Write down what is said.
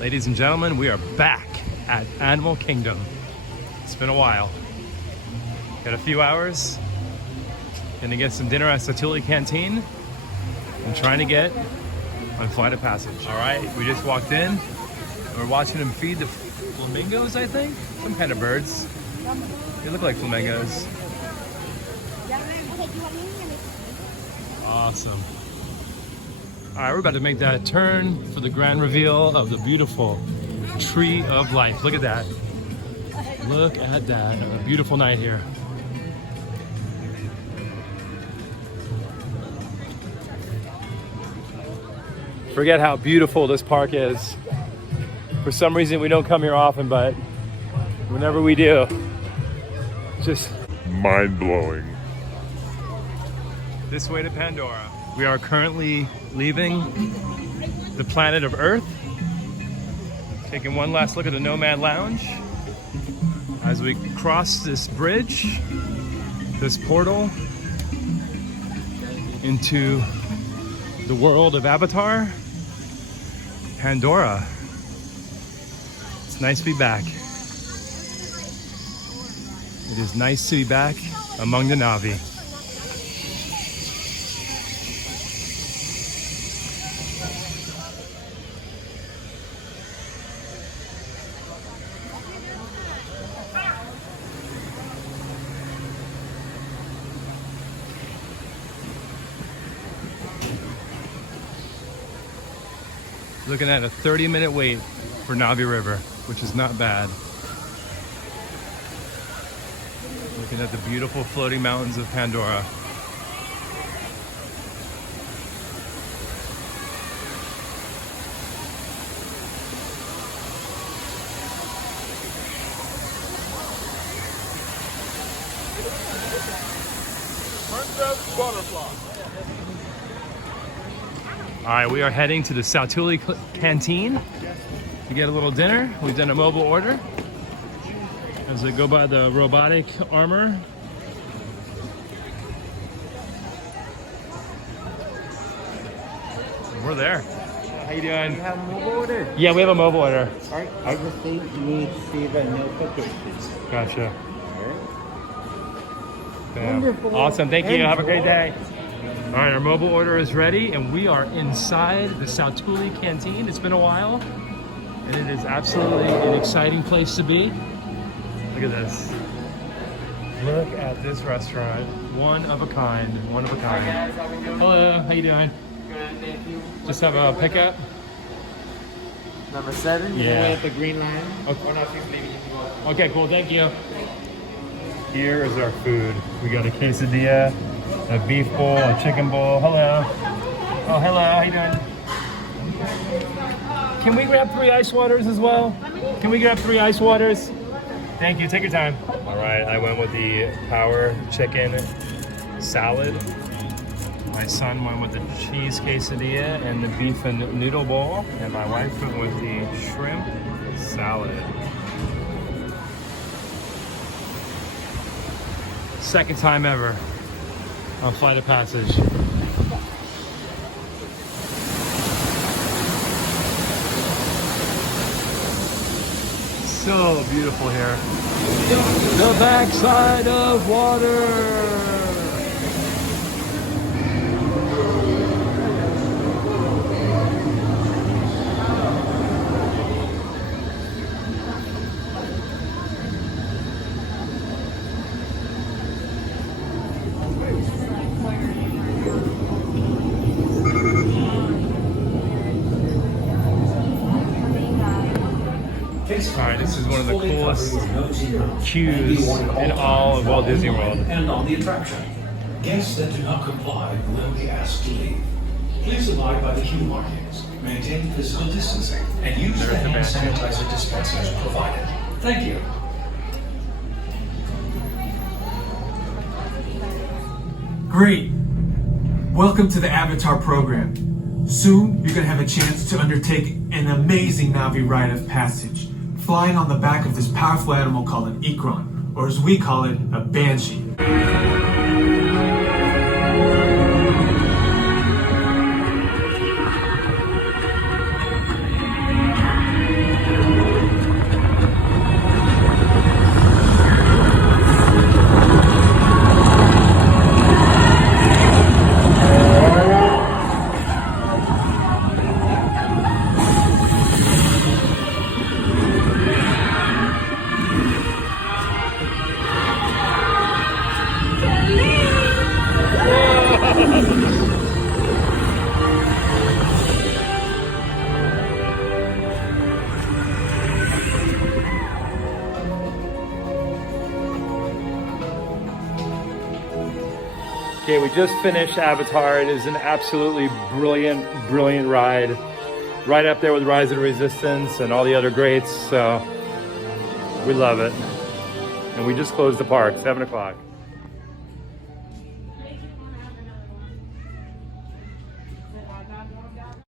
Ladies and gentlemen, we are back at Animal Kingdom. It's been a while. Got a few hours. Gonna get some dinner at Sautuli Canteen and trying to get on Flight of Passage. All right, we just walked in. We're watching them feed the flamingos, I think? Some kind of birds. They look like flamingos. Awesome. All right, we're about to make that turn for the grand reveal of the beautiful Tree of Life. Look at that. Look at that. A beautiful night here. Forget how beautiful this park is. For some reason, we don't come here often, but whenever we do, it's just mind-blowing. This way to Pandora. We are currently leaving the planet of Earth, taking one last look at the Nomad Lounge as we cross this bridge, this portal into the world of Avatar, Pandora. It's nice to be back. It is nice to be back among the Na'vi. Looking at a 30-minute wait for Na'vi River, which is not bad. Looking at the beautiful floating mountains of Pandora. Princess Butterfly. All right, we are heading to the Sautuli Canteen to get a little dinner. We've done a mobile order as we go by the robotic armor. We're there. How you doing? You have a mobile order? Yeah, we have a mobile order. All right, I just think you need to see the notifications. Gotcha. All right. Yeah. Wonderful. Awesome, thank you. Have a great day. Enjoy. All right, our mobile order is ready and we are inside the Sautuli Canteen. It's been a while and it is absolutely an exciting place to be. Look at this. Look at this restaurant. One of a kind, one of a kind. Hi guys, how we doing? Hello, how you doing? Good, thank you. Just have a pickup? Number 7, you're Yeah. away at the green line. Okay. Or not, maybe you can go. Okay, cool, thank you. Here is our food. We got a quesadilla, a beef bowl, a chicken bowl. Hello. Oh, hello, how you doing? Can we grab 3 ice waters as well? Can we grab 3 ice waters? Thank you, take your time. All right, I went with the power chicken salad. My son went with the cheese quesadilla and the beef and noodle bowl. And my wife went with the shrimp salad. Second time ever on Flight of Passage. So beautiful here. The backside of water. Alright, this is one of the coolest queues in all of Walt Disney World. And on the attraction. Guests that do not comply will be asked to leave. Please abide by the queue markings, maintain physical distancing, and use the hand sanitizer dispensers provided. Thank you. Great. Welcome to the Avatar program. Soon, you're going to have a chance to undertake an amazing Na'vi rite of passage, flying on the back of this powerful animal called an Ikron, or as we call it, a banshee. Okay, we just finished Avatar. It is an absolutely brilliant, brilliant ride. Right up there with Rise of the Resistance and all the other greats. So we love it. And we just closed the park, 7 o'clock.